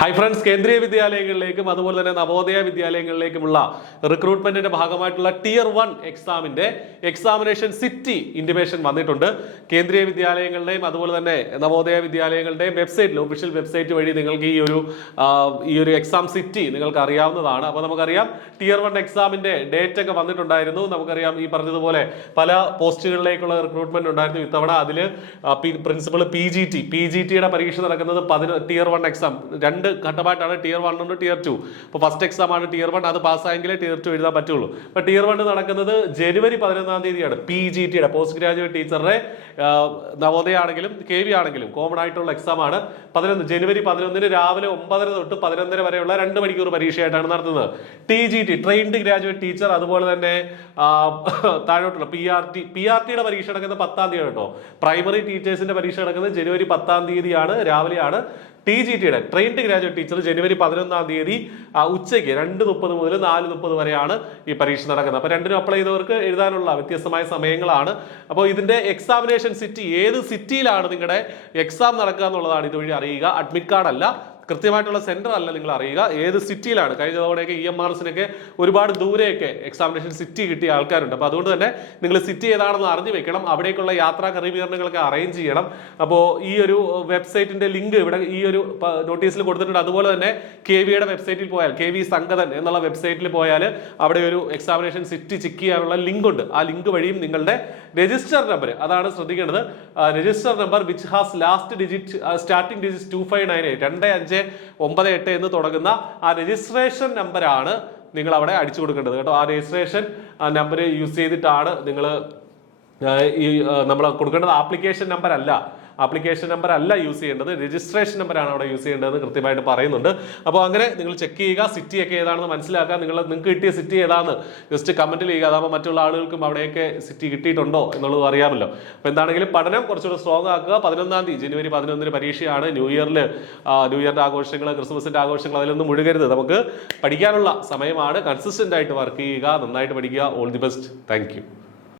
Hi friends, കേന്ദ്രീയ വിദ്യാലയങ്ങളിലേക്കും അതുപോലെ തന്നെ നവോദയ വിദ്യാലയങ്ങളിലേക്കുമുള്ള റിക്രൂട്ട്മെന്റിന്റെ ഭാഗമായിട്ടുള്ള ടിയർ 1 എക്സാമിന്റെ എക്സാമിനേഷൻ സിറ്റി ഇന്റിമേഷൻ വന്നിട്ടുണ്ട്. കേന്ദ്രീയ വിദ്യാലയങ്ങളുടെയും അതുപോലെ തന്നെ നവോദയ വിദ്യാലയങ്ങളുടെയും വെബ്സൈറ്റിൽ, ഒഫീഷ്യൽ വെബ്സൈറ്റ് വഴി നിങ്ങൾക്ക് ഈ ഒരു എക്സാം സിറ്റി നിങ്ങൾക്ക് അറിയാവുന്നതാണ്. അപ്പോൾ നമുക്കറിയാം ടിയർ 1 എക്സാമിന്റെ ഡേറ്റ് ഒക്കെ വന്നിട്ടുണ്ടായിരുന്നു. നമുക്കറിയാം ഈ പറഞ്ഞതുപോലെ പല പോസ്റ്റുകളിലേക്കുള്ള റിക്രൂട്ട്മെന്റ് ഉണ്ടായിരുന്നു. ഇത്തവണ അതിൽ പ്രിൻസിപ്പൽ പി ജി ടിയുടെ പരീക്ഷ നടക്കുന്നത് ടിയർ 1 എക്സാം രണ്ട് ഘട്ടമായിട്ടാണ്. ടിയർ 1 ഉണ്ട്, ടിയർ 2. ഇപ്പോൾ ഫസ്റ്റ് എക്സാം ആണ് ടിയർ 1, അത് പാസ്സായെങ്കിലേ ടിയർ 2 എഴുതാൻ പറ്റുള്ളൂ. അപ്പോൾ ടിയർ 1 നടക്കുന്നത് ജനുവരി 11-ാം തീയതിയാണ്. പി ജി ടിയുടെ പോസ്റ്റ് ഗ്രാജുവേറ്റ് ടീച്ചറുടെ നവോദയ ആണെങ്കിലും KV ആണെങ്കിലും കോമൺ ആയിട്ടുള്ള എക്സാം ആണ്. ജനുവരി 11-ന് രാവിലെ 9:30 തൊട്ട് 11:30 വരെയുള്ള 2 മണിക്കൂർ പരീക്ഷയായിട്ടാണ് നടത്തുന്നത്. TGT ട്രെയിൻഡ് ഗ്രാജുവേറ്റ് ടീച്ചർ, അതുപോലെ തന്നെ താഴോട്ടുള്ള PRTയുടെ പരീക്ഷ നടക്കുന്നത് 10-ാം തീയതി കേട്ടോ. പ്രൈമറി ടീച്ചേഴ്സിന്റെ പരീക്ഷ നടക്കുന്നത് ജനുവരി 10-ാം തീയതിയാണ്, രാവിലെയാണ്. TGTയുടെ ട്രെയിൻഡ് ഗ്രാജുവേറ്റ് ടീച്ചർ ജനുവരി 11-ാം തീയതി ഉച്ചയ്ക്ക് 2:30 മുതൽ 4:30 വരെയാണ് ഈ പരീക്ഷ നടക്കുന്നത്. അപ്പോൾ രണ്ടിനും അപ്ലൈ ചെയ്തവർക്ക് എഴുതാനുള്ള വ്യത്യസ്തമായ സമയങ്ങളാണ്. അപ്പോൾ ഇതിന്റെ എക്സാമിനേഷൻ സിറ്റി, ഏത് സിറ്റിയിലാണ് നിങ്ങളുടെ എക്സാം നടക്കുക എന്നുള്ളതാണ് ഇതുവഴി അറിയുക. അഡ്മിറ്റ് കാർഡ് അല്ല, കൃത്യമായിട്ടുള്ള സെന്റർ അല്ല നിങ്ങൾ അറിയുക, ഏത് സിറ്റിയിലാണ്. കഴിഞ്ഞ തവണയൊക്കെ EMRസിനൊക്കെ ഒരുപാട് ദൂരെയൊക്കെ എക്സാമിനേഷൻ സിറ്റി കിട്ടിയ ആൾക്കാരുണ്ട്. അപ്പോൾ അതുകൊണ്ട് തന്നെ നിങ്ങൾ സിറ്റി ഏതാണെന്ന് അറിഞ്ഞു വെക്കണം. അവിടേക്കുള്ള യാത്രാ ക്രമീകരണങ്ങളൊക്കെ അറേഞ്ച് ചെയ്യണം. അപ്പോൾ ഈ ഒരു വെബ്സൈറ്റിന്റെ ലിങ്ക് ഇവിടെ ഈ ഒരു നോട്ടീസിൽ കൊടുത്തിട്ടുണ്ട്. അതുപോലെ തന്നെ KVയുടെ വെബ്സൈറ്റിൽ പോയാൽ, KV സംഗതൻ എന്നുള്ള വെബ്സൈറ്റിൽ പോയാൽ അവിടെ ഒരു എക്സാമിനേഷൻ സിറ്റി ചെക്ക് ചെയ്യാനുള്ള ലിങ്ക് ഉണ്ട്. ആ ലിങ്ക് വഴിയും നിങ്ങളുടെ രജിസ്റ്റർ നമ്പർ, അതാണ് ശ്രദ്ധിക്കേണ്ടത്, register number which has last digit starting digit 2598 2598 എന്ന് തുടങ്ങുന്ന ആ രജിസ്ട്രേഷൻ നമ്പറാണ് നിങ്ങൾ അവിടെ അടിച്ചു കൊടുക്കേണ്ടത് കേട്ടോ. ആ രജിസ്ട്രേഷൻ നമ്പർ യൂസ് ചെയ്തിട്ടാണ് നിങ്ങൾ നമ്മൾ കൊടുക്കേണ്ടത്. ആപ്ലിക്കേഷൻ നമ്പർ അല്ല യൂസ് ചെയ്യേണ്ടത്, രജിസ്ട്രേഷൻ നമ്പറാണ് അവിടെ യൂസ് ചെയ്യേണ്ടത് കൃത്യമായിട്ട് പറയുന്നുണ്ട്. അപ്പോൾ അങ്ങനെ നിങ്ങൾ ചെക്ക് ചെയ്യുക, സിറ്റി ഒക്കെ ഏതാണെന്ന് മനസ്സിലാക്കുക. നിങ്ങൾക്ക് കിട്ടിയ സിറ്റി ഏതാണെന്ന് ജസ്റ്റ് കമന്റിൽ ചെയ്യുക. അതാകുമ്പോൾ മറ്റുള്ള ആളുകൾക്കും അവിടെയൊക്കെ സിറ്റി കിട്ടിയിട്ടുണ്ടോ എന്നുള്ളത് അറിയാമല്ലോ. അപ്പോൾ എന്താണെങ്കിലും പഠനം കുറച്ചുകൂടെ സ്ട്രോങ് ആക്കുക. 11-ാം തീയതി ജനുവരി 11-ന് പരീക്ഷയാണ്. ന്യൂഇയറിന്റെ ആഘോഷങ്ങൾ, ക്രിസ്മസിന്റെ ആഘോഷങ്ങൾ, അതിലൊന്നും മുഴുകരുത്. നമുക്ക് പഠിക്കാനുള്ള സമയമാണ്. കൺസിസ്റ്റന്റ് ആയിട്ട് വർക്ക് ചെയ്യുക, നന്നായിട്ട് പഠിക്കുക. All the best. Thank you.